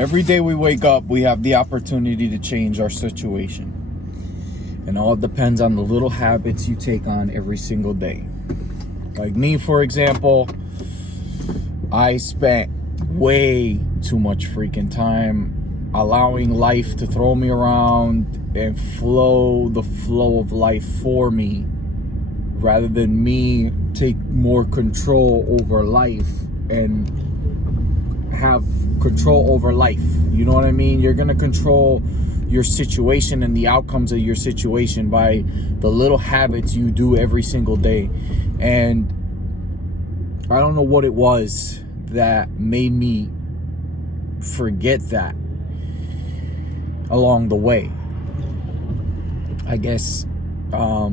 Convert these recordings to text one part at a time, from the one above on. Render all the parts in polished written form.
Every day we wake up, we have the opportunity to change our situation. And all depends on the little habits you take on every single day. Like me, for example, I spent way too much freaking time allowing life to throw me around and the flow of life for me, rather than me take more control over life and have control over life. You know what I mean? You're gonna control your situation and the outcomes of your situation by the little habits you do every single day. And I don't know what it was that made me forget that along the way. I guess a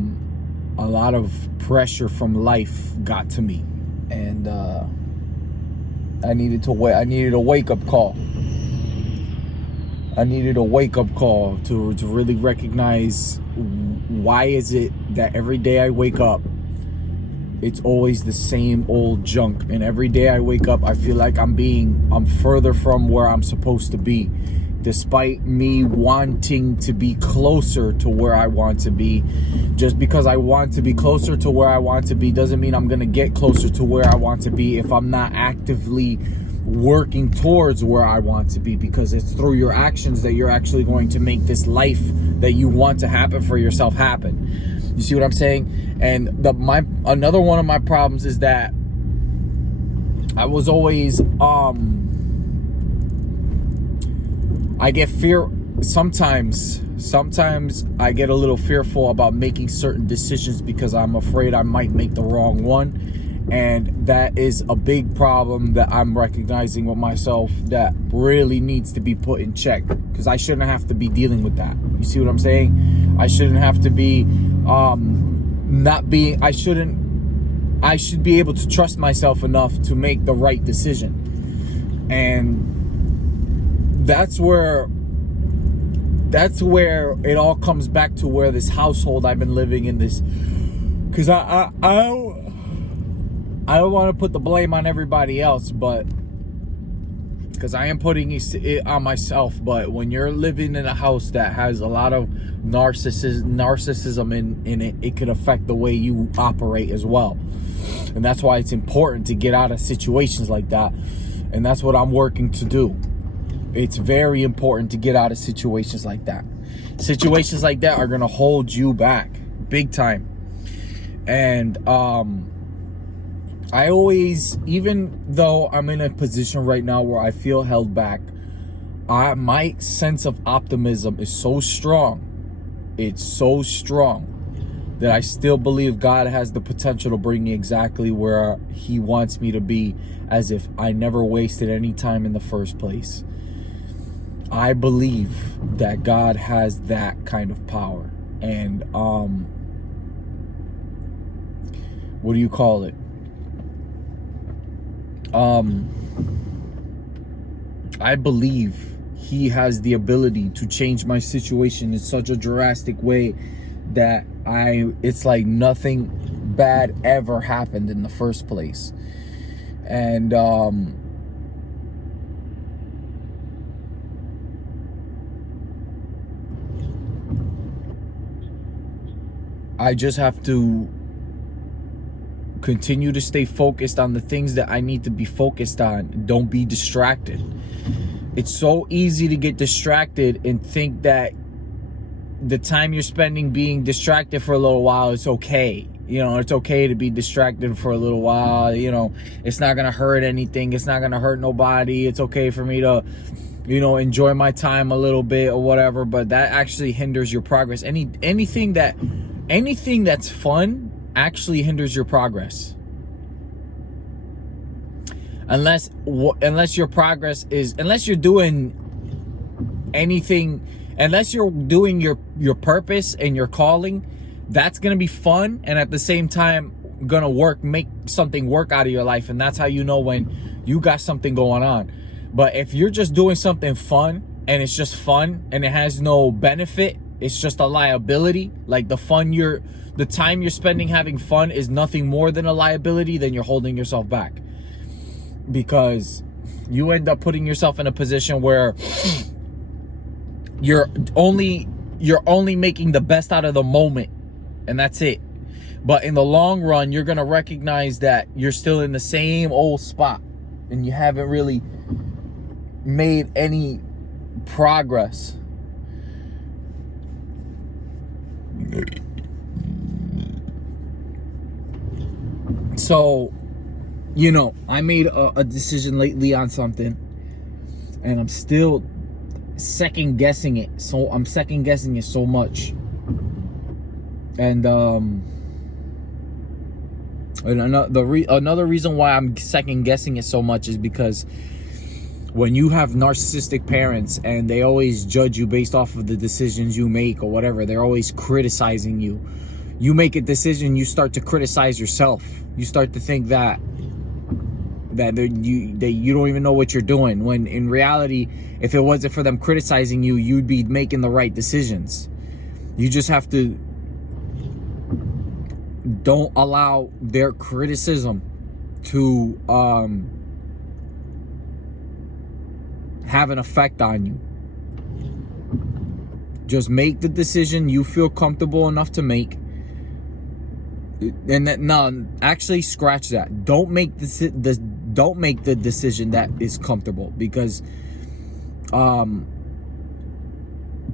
lot of pressure from life got to me, and I needed a wake-up call. I needed a wake-up call to really recognize, why is it that every day I wake up, it's always the same old junk, and every day I wake up I feel like I'm further from where I'm supposed to be, despite me wanting to be closer to where I want to be. Just because I want to be closer to where I want to be doesn't mean I'm gonna get closer to where I want to be if I'm not actively working towards where I want to be, because it's through your actions that you're actually going to make this life that you want to happen for yourself happen. You see what I'm saying? And another one of my problems is that I was always I get fear sometimes I get a little fearful about making certain decisions because I'm afraid I might make the wrong one. And that is a big problem that I'm recognizing with myself that really needs to be put in check, because I shouldn't have to be dealing with that. You see what I'm saying? I shouldn't have to be I should be able to trust myself enough to make the right decision. And that's where it all comes back to where this household I've been living in this, because I don't want to put the blame on everybody else, but because I am putting it on myself. But when you're living in a house that has a lot of narcissism in it, it could affect the way you operate as well. And that's why it's important to get out of situations like that. And that's what I'm working to do. It's very important to get out of situations like that. Situations like that are going to hold you back big time. And I always, even though I'm in a position right now where I feel held back, my sense of optimism is so strong. It's so strong that I still believe God has the potential to bring me exactly where He wants me to be, as if I never wasted any time in the first place. I believe that God has that kind of power. And what do you call it? I believe He has the ability to change my situation in such a drastic way that it's like nothing bad ever happened in the first place. And I just have to continue to stay focused on the things that I need to be focused on. Don't be distracted. It's so easy to get distracted and think that the time you're spending being distracted for a little while is okay. You know, it's okay to be distracted for a little while. You know, it's not gonna hurt anything. It's not gonna hurt nobody. It's okay for me to, you know, enjoy my time a little bit or whatever. But that actually hinders your progress. Anything that's fun actually hinders your progress. Unless your progress is, unless you're doing your purpose and your calling, that's gonna be fun, and at the same time gonna make something work out of your life. And that's how you know when you got something going on. But if you're just doing something fun and it's just fun and it has no benefit, it's just a liability, like the time you're spending having fun is nothing more than a liability, then you're holding yourself back. Because you end up putting yourself in a position where you're only making the best out of the moment, and that's it. But in the long run, you're gonna recognize that you're still in the same old spot and you haven't really made any progress. So, you know, I made a decision lately on something, and I'm still second guessing it. So I'm second guessing it so much. And another reason why I'm second guessing it so much is because when you have narcissistic parents and they always judge you based off of the decisions you make or whatever, they're always criticizing you. You make a decision, you start to criticize yourself. You start to think that you don't even know what you're doing, when in reality, if it wasn't for them criticizing you, you'd be making the right decisions. You just have to don't allow their criticism to have an effect on you. Just make the decision you feel comfortable enough to make. And actually scratch that. Don't make the decision that is comfortable, because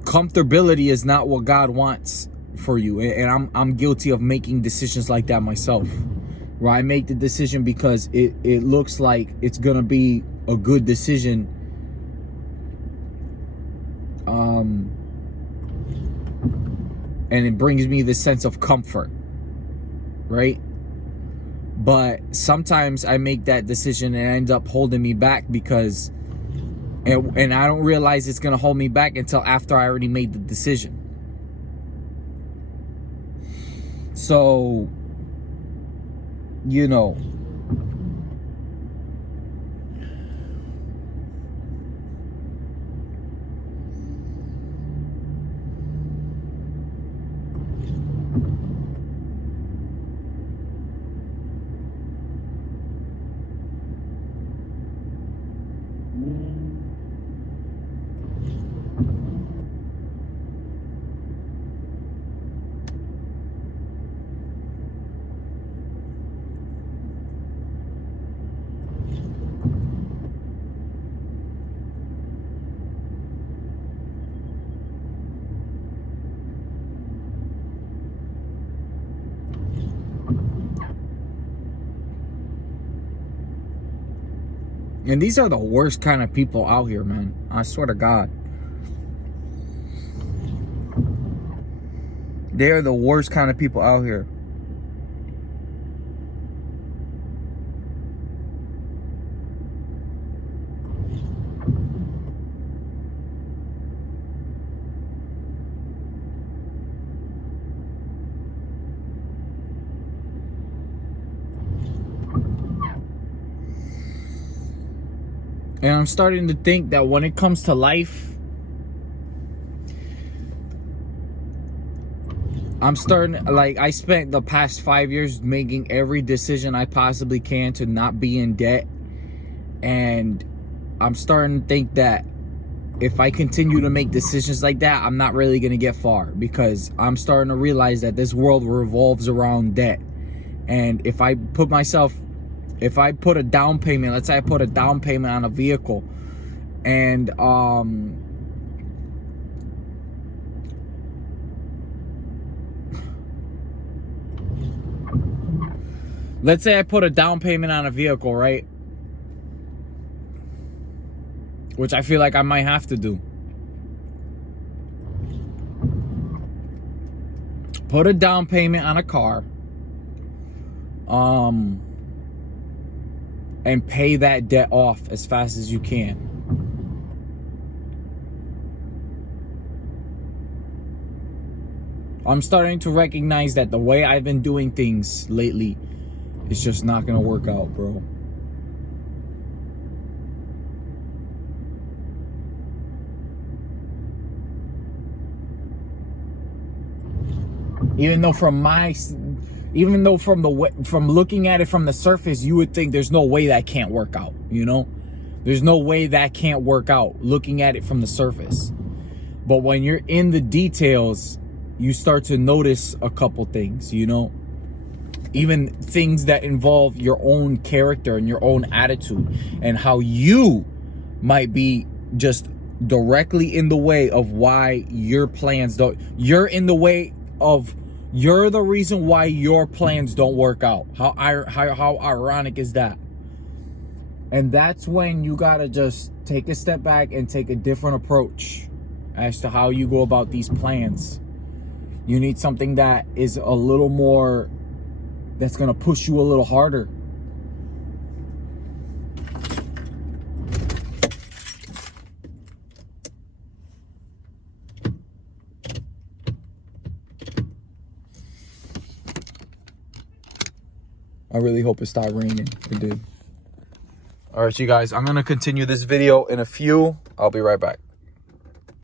comfortability is not what God wants for you. And I'm guilty of making decisions like that myself, where I make the decision because it looks like it's gonna be a good decision, and it brings me this sense of comfort, right? But sometimes I make that decision and it ends up holding me back, because and I don't realize it's gonna hold me back until after I already made the decision. So, you know, and these are the worst kind of people out here, man. I swear to God. They're the worst kind of people out here. And I'm starting to think that when it comes to life, I'm starting, like, I spent the past 5 years making every decision I possibly can to not be in debt. And I'm starting to think that if I continue to make decisions like that, I'm not really going to get far, because I'm starting to realize that this world revolves around debt. And if I put a down payment, let's say I put a down payment on a vehicle, and let's say I put a down payment on a vehicle, right? Which I feel like I might have to do. Put a down payment on a car. And pay that debt off as fast as you can. I'm starting to recognize that the way I've been doing things lately is just not gonna work out, bro. Even though from looking at it from the surface, you would think there's no way that can't work out, you know? There's no way that can't work out looking at it from the surface. But when you're in the details, you start to notice a couple things, you know, even things that involve your own character and your own attitude, and how you might be just directly in the way of why your plans don't, you're the reason why your plans don't work out. How ironic is that? And that's when you gotta just take a step back and take a different approach as to how you go about these plans. You need something that is a little more, that's gonna push you a little harder. I really hope it stopped raining. It did. All right, you guys, I'm gonna continue this video in a few. I'll be right back.